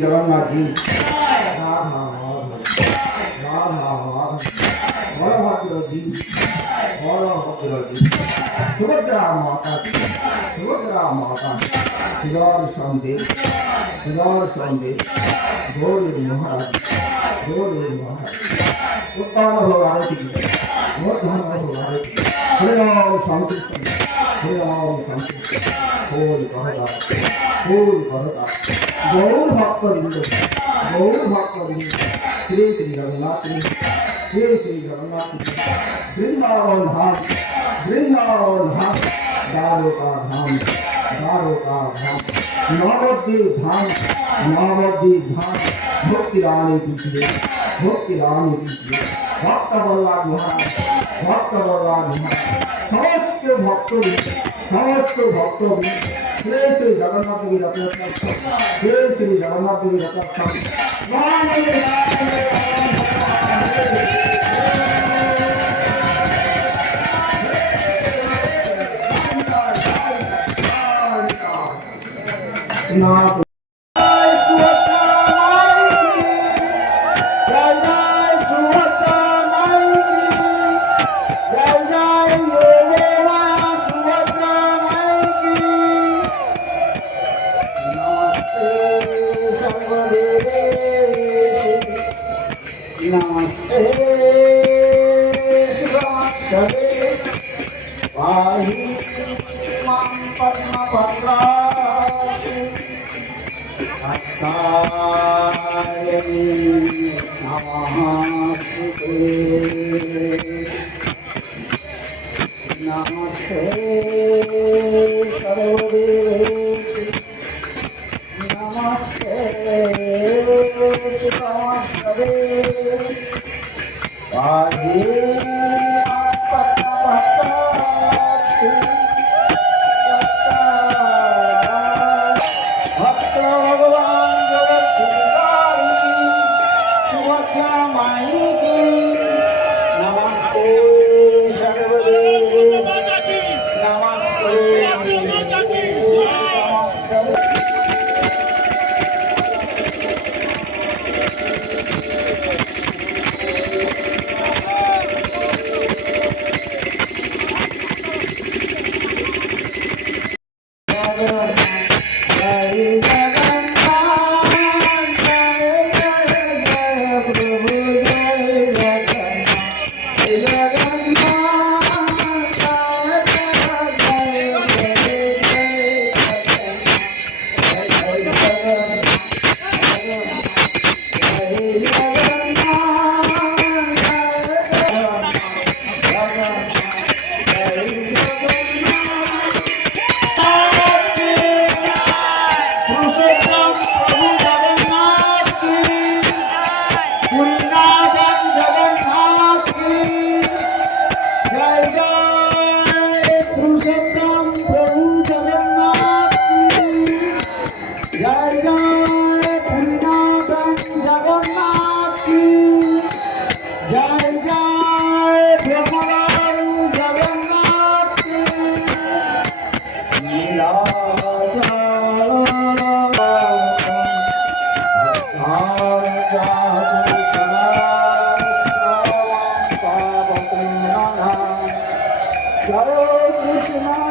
जगन्नाथ जी राधा माधव राधा माधव बलभद्र जी बलभद्र जी सुभद्रा माता सुदर्शन देव गौर महाराज उत्तम हो आरती मूर्धन हो आरती हरे राम संकीर्तन फूल करता गौर भक्तवृंद श्री श्री जगन्नाथ वृंदावन धाम द्वारका धाम नवद्वीप धाम भक्ति रानी पीछे भक्त बल्लभ महाराज समस्त भक्त श्री श्री जगन्नाथ देवी रत्न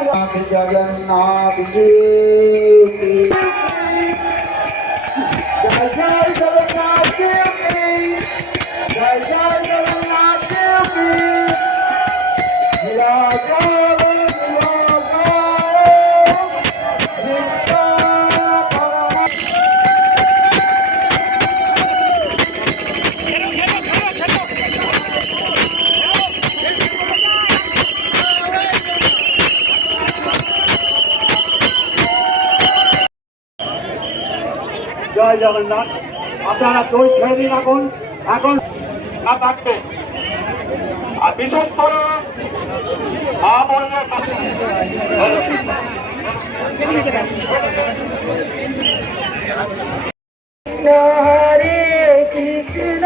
नाथ जगन्नाथ जी जय जय जगन्नाथ जी जय जय जगन्नाथ জয় জগন্নাথ। আপনারা দই খেয়ে দিন এখন না থাকবে আর বিশেষ করে হরে কৃষ্ণ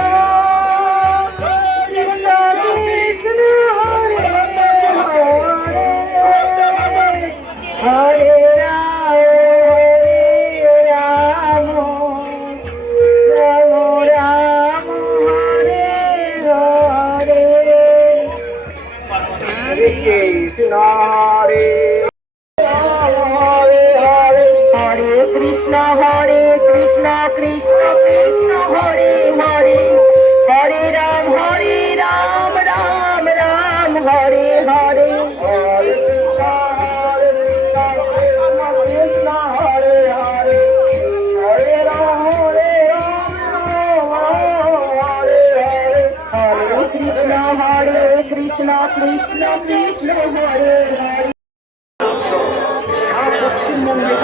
হরে রাম কৃষ্ণ কৃষ্ণ কৃষ্ণ হরে হরে হরে রাম রাম রাম হরে হরে হরে কৃষ্ণ কৃষ্ণ হরে হরে হরে রাম হরে কৃষ্ণ কৃষ্ণ কৃষ্ণ হরে হরে। সারা পশ্চিমবঙ্গে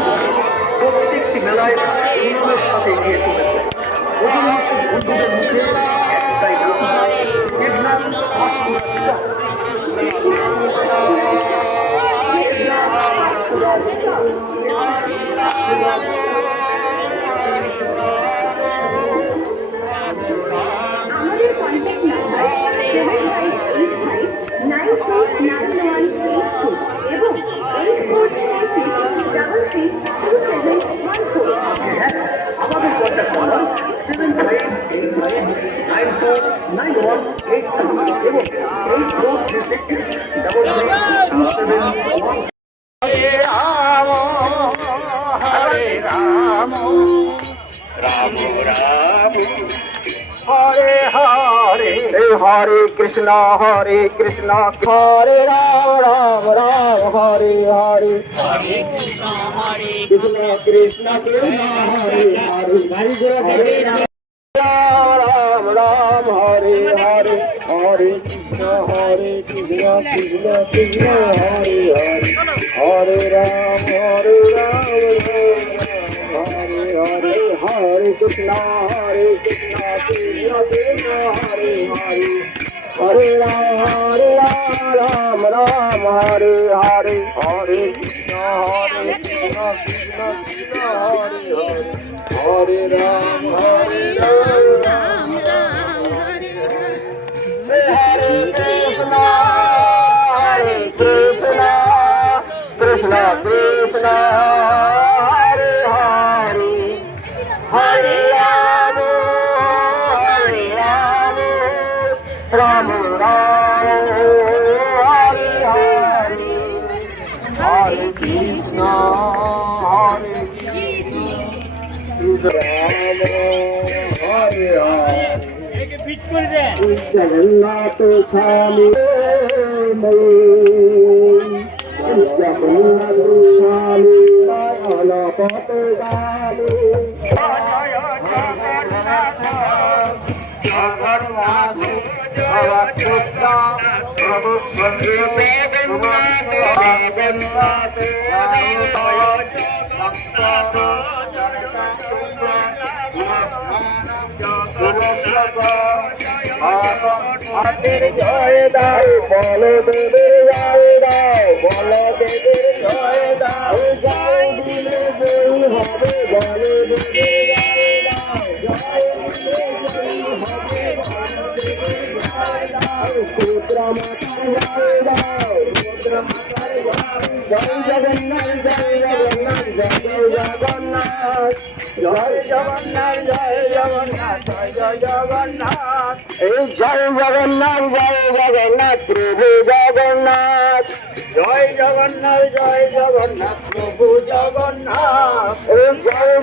প্রত্যেকটি মেলায় সুনামের সাথে এগিয়ে চলেছে। অধিকাংশ বন্ধুদের মুখে একটাই নাম, দেবনাথ ভাস্কর চা। আমাদের কন্ট্যাক্ট নাম্বার 7585929182 এবং 8436332714। আমাদের কন্ট্যাক্ট নাম্বার 7589299182 এবং 8436332714। হরে রাম রাম রাম হরে হরে হরে কৃষ্ণ হরে রাম হরে হরে কৃষ্ণ কৃষ্ণ কৃষ্ণ হরে হরে রাম হরে হরে হরে কৃষ্ণ কৃষ্ণ কৃষ্ণ হরে হরে হরে রাম হরে হরে হরে কৃষ্ণ কৃষ্ণ কৃষ্ণ হরে হরে হরে রাম হরে হরে হরে কৃষ্ণ কৃষ্ণ কৃষ্ণ হরে হরে হরে রাম হরে রাম হরে কৃষ্ণ কৃষ্ণ কৃষ্ণ কৃষ্ণ হরে হরে হরে রাম রাম রাম হরে হরে হরে কৃষ্ণ রাম হরে হরে জগন্নাথ স্বামী জগন্নাথ স্বামী নয়ন পতগামী জয় দাও বল দেবের জয় দাও বল দেবের জয় দাও জয় দিলে জয় হবে বল দেবের জয় দাও জয় দিলে জয় হবে বল দেবের জয় দাও পুত্র মাতার জয় দাও পুত্র মাতার জয় জগন্নাথ জয় জগন্নাথ জয় জগন্নাথ জয় জগন্নাথ জয় জগন্নাথ জয় জগন্নাথ এই জয় জগন্নাথ প্রভু জগন্নাথ জয় জগন্নাথ প্রভু জগন্নাথ এই জয়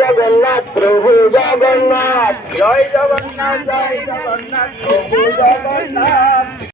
জগন্নাথ প্রভু জগন্নাথ জয় জগন্নাথ প্রভু জগন্নাথ